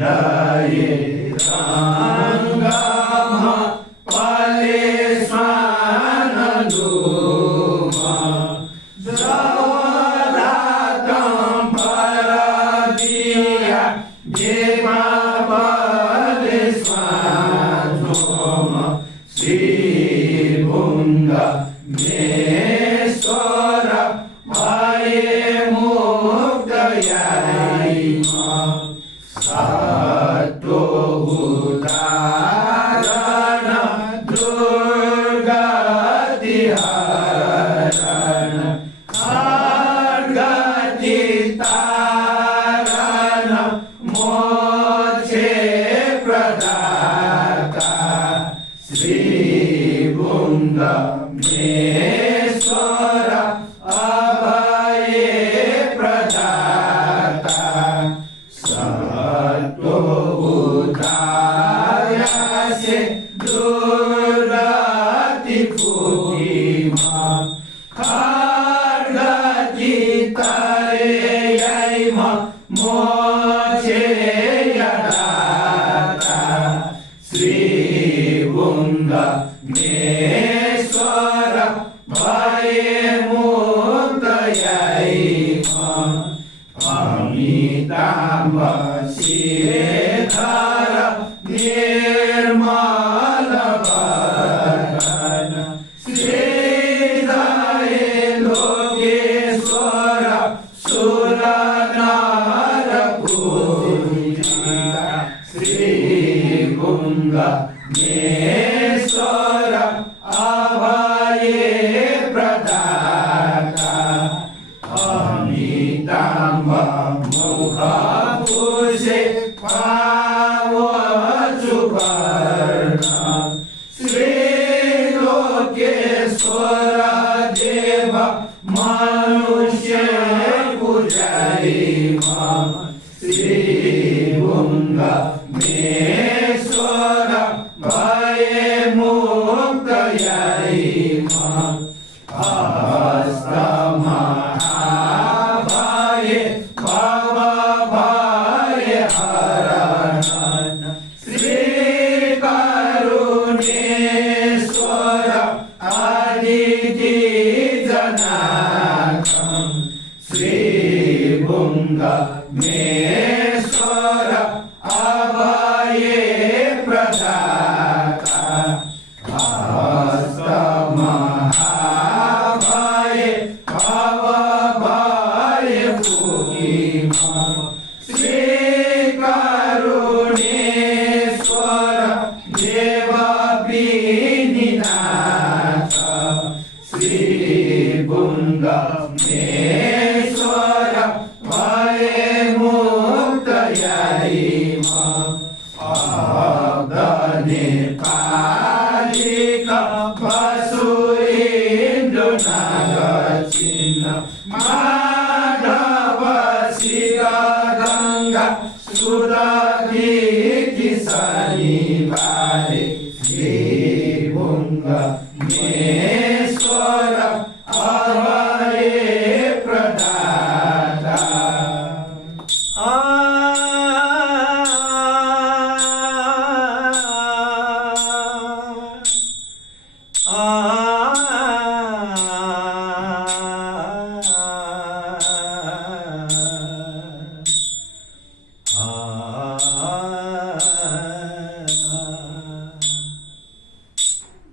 जये रङ्गम पलेश्वानन्दुमा जवदातं परदिया जेमा पलेश्वानोमा श्रीभुङ्ग मेश्वर भये मुक्तयायिमा सत्त्वोदाहरण दुर्गतिहरण खड्गतितारण मोक्षे प्रदाता श्रीभुङ्ग मेश्वर अभये प्रदाता सत्त्वोदायसे दुर्गति फुकिमा खड्गतितरेयैम मोक्षे यदाता श्रीभुङ्ग मेश्वर भये मुक्तयायिमा अमिताम्ब शिरेधर निर्मल वदन श्रीधरे लोकेश्वर सुरनर पूजिता श्रीभुङ्ग मेश्वर अभये प्रदाता अमिताम्ब मुखभूषे पावचुवर्ण श्रीलोकेश्वर देव मनुष्य पूजयिमा श्रीभुङ्ग मेश्वर भये मुक्तयायिमा हस्तमहाभये भवभये हरण श्रीकरुणेश्वर अदिति जनार्दन श्रीभुङ्ग मेश्वर अभये प्रदाता हस्तमहाभये भवभये फुकिमा श्रीकरुणेश्वर देवप्रीनिनाथ श्रीभुङ्ग मेश्वर भये मुक्तयायिमा अग्निपालिक वसुरेन्द्रनागचिह्न माधव शिव गङ्गा सुरकीर्ति